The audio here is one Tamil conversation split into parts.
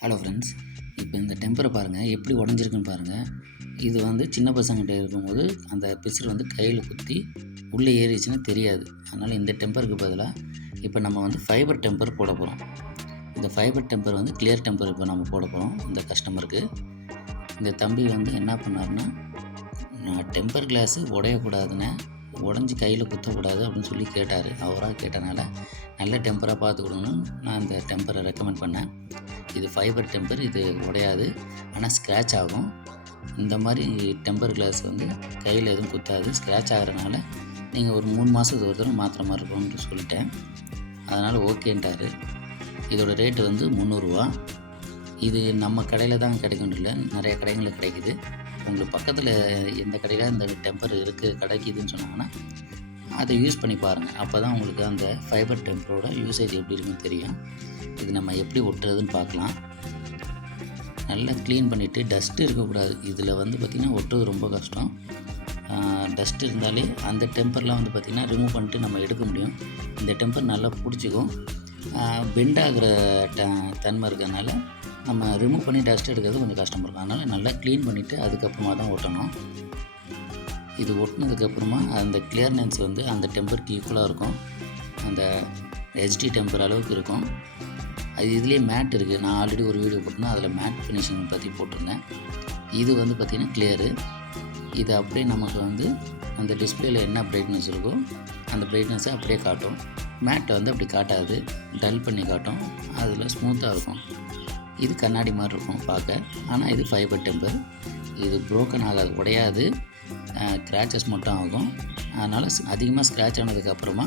ஹலோ ஃப்ரெண்ட்ஸ், இப்போ இந்த டெம்பரை பாருங்கள் எப்படி உடஞ்சிருக்குன்னு பாருங்கள். இது வந்து சின்ன பசங்கள்கிட்ட இருக்கும்போது அந்த பிசுறு வந்து கையில் குத்தி உள்ளே ஏறிச்சுன்னா தெரியாது. அதனால் இந்த டெம்பருக்கு பதிலாக இப்போ நம்ம வந்து ஃபைபர் டெம்பர் போட போகிறோம். இந்த ஃபைபர் டெம்பர் வந்து கிளியர் டெம்பர் இப்போ நம்ம போட போகிறோம் இந்த கஸ்டமருக்கு. இந்த தம்பி வந்து என்ன பண்ணாருன்னா, டெம்பர் கிளாஸு உடையக்கூடாதுன்னு, உடஞ்சி கையில் குத்தக்கூடாது அப்படின்னு சொல்லி கேட்டார். அவராக கேட்டனால நல்ல டெம்பராக பார்த்து கொடுங்கன்னு நான் இந்த டெம்பரை ரெக்கமெண்ட் பண்ணேன். இது ஃபைபர் டெம்பர், இது உடையாது, ஆனால் ஸ்க்ராட்ச் ஆகும். இந்த மாதிரி டெம்பர் கிளாஸ் வந்து கையில் எதுவும் குத்தாது. ஸ்க்ராட்ச் ஆகிறனால நீங்கள் ஒரு 3 மாதத்துக்கு ஒரு தடவை மாற்றுற மாதிரி இருக்கும்னு சொல்லிட்டேன். அதனால் ஓகேன்ட்டார். இதோட ரேட்டு வந்து 300 ரூபா. இது நம்ம கடையில் தான் கிடைக்கும்னு இல்லை, நிறைய கடைகளில் கிடைக்குது. உங்களுக்கு பக்கத்தில் எந்த கடையில் இந்த டெம்பர் இருக்குது கிடைக்குதுன்னு சொன்னாங்கன்னா அதை யூஸ் பண்ணி பாருங்கள். அப்போ தான் உங்களுக்கு அந்த ஃபைபர் டெம்பரோட யூசேஜ் எப்படி இருக்குன்னு தெரியும். இது நம்ம எப்படி ஒட்டுறதுன்னு பார்க்கலாம். நல்லா க்ளீன் பண்ணிவிட்டு டஸ்ட்டு இருக்கக்கூடாது. இதில் வந்து பார்த்திங்கன்னா ஒட்டுறது ரொம்ப கஷ்டம். டஸ்ட் இருந்தாலே அந்த டெம்பர்லாம் வந்து பார்த்திங்கன்னா ரிமூவ் பண்ணிட்டு நம்ம எடுக்க முடியும். இந்த டெம்பர் நல்லா பிடிச்சிக்கும். பெண்ட் ஆகிற தன்மை இருக்கிறதுனால நம்ம ரிமூவ் பண்ணி டஸ்ட் எடுக்கிறது கொஞ்சம் கஷ்டமாக இருக்கும். அதனால் நல்லா க்ளீன் பண்ணிவிட்டு அதுக்கப்புறமா தான் ஒட்டணும். இது ஒட்டினதுக்கப்புறமா அந்த கிளியர்னஸ் வந்து அந்த டெம்பருக்கு ஈக்குவலாக இருக்கும். அந்த ஹெச்டி டெம்பர் அளவுக்கு இருக்கும். அது இதுலேயே மேட் இருக்குது. நான் ஆல்ரெடி ஒரு வீடியோ போட்டிருந்தேன், அதில் மேட் ஃபினிஷிங் பற்றி போட்டிருந்தேன். இது வந்து பார்த்திங்கன்னா கிளியரு. இது அப்படியே நமக்கு வந்து அந்த டிஸ்பிளேயில் என்ன பிரைட்னஸ் இருக்கோ அந்த பிரைட்னஸை அப்படியே காட்டும். மேட்டை வந்து அப்படி காட்டாது, டல் பண்ணி காட்டும். அதில் ஸ்மூத்தாக இருக்கும். இது கண்ணாடி மாதிரி இருக்கும் பார்க்க. ஆனால் இது ஃபைபர் டெம்பர். இது ப்ரோக்கன் ஆகாது, உடையாது, ஸ்க்ராச்சஸ் மட்டும் ஆகும். அதனால் அதிகமாக ஸ்க்ராட்ச் ஆனதுக்கப்புறமா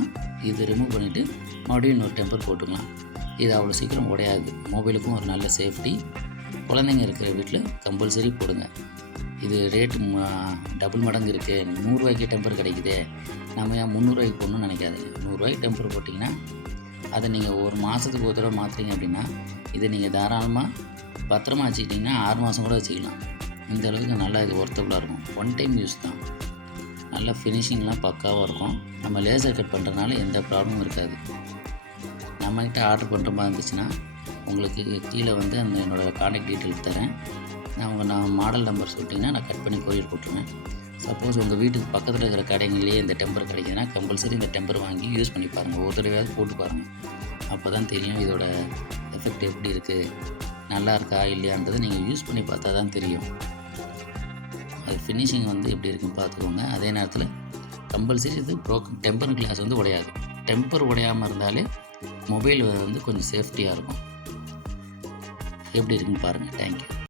இது ரிமூவ் பண்ணிவிட்டு மறுபடியும் இன்னொரு டெம்பர் போட்டுக்கலாம். இது அவ்வளோ சீக்கிரம் உடையாது. மொபைலுக்கும் ஒரு நல்ல சேஃப்டி. குழந்தைங்க இருக்கிற வீட்டில் கம்பல்சரி போடுங்க. இது ரேட்டு டபுள் மடங்கு இருக்குது. 100 ரூபாய்க்கு டெம்பர் கிடைக்குதே, நம்ம ஏன் 300 ரூபாய்க்கு போடணும்னு நினைக்காதீங்க. 100 ரூபாய்க்கு டெம்பர் போட்டிங்கன்னா அதை நீங்கள் ஒரு மாதத்துக்கு ஒரு தடவை மாற்றுறீங்க அப்படின்னா இதை நீங்கள் தாராளமாக பத்திரமா வச்சுக்கிட்டிங்கன்னா 6 மாதம் கூட வச்சுக்கலாம். இந்த அளவுக்கு நல்லா இது ஒர்த்தபுளாக இருக்கும். ஒன் டைம் யூஸ் தான். நல்லா ஃபினிஷிங்லாம் பக்காவாக இருக்கும். நம்ம லேசர் கட் பண்ணுறதுனால எந்த ப்ராப்ளமும் இருக்காது. நம்மகிட்ட ஆர்டர் பண்ணுற மாதிரி இருந்துச்சுன்னா உங்களுக்கு கீழே வந்து அந்த என்னோடய கான்டாக்ட் டீட்டெயில்ஸ் தரேன். நான் மாடல் நம்பர் சொல்லிட்டிங்கன்னா நான் கட் பண்ணி கொரியர் போட்டுருவேன். சப்போஸ் உங்கள் வீட்டுக்கு பக்கத்தில் இருக்கிற கடைங்களையே இந்த டெம்பர் கிடைக்குதுன்னா கம்பல்சரி இந்த டெம்பர் வாங்கி யூஸ் பண்ணி பாருங்கள். ஒரு தடவையாவது போட்டு பாருங்கள். அப்போ தான் தெரியும் இதோட எஃபெக்ட் எப்படி இருக்குது, நல்லா இருக்கா இல்லையான்றது நீங்கள் யூஸ் பண்ணி பார்த்தா தான் தெரியும். அது ஃபினிஷிங் வந்து எப்படி இருக்குன்னு பார்த்துக்கோங்க. அதே நேரத்தில் கம்பல்சரி இது டெம்பர் கிளாஸ் வந்து உடையாது. டெம்பர் உடையாமல் இருந்தாலே மொபைல் வந்து கொஞ்சம் சேஃப்டியாக இருக்கும். எப்படி இருக்குன்னு பாருங்கள். தேங்க்யூ.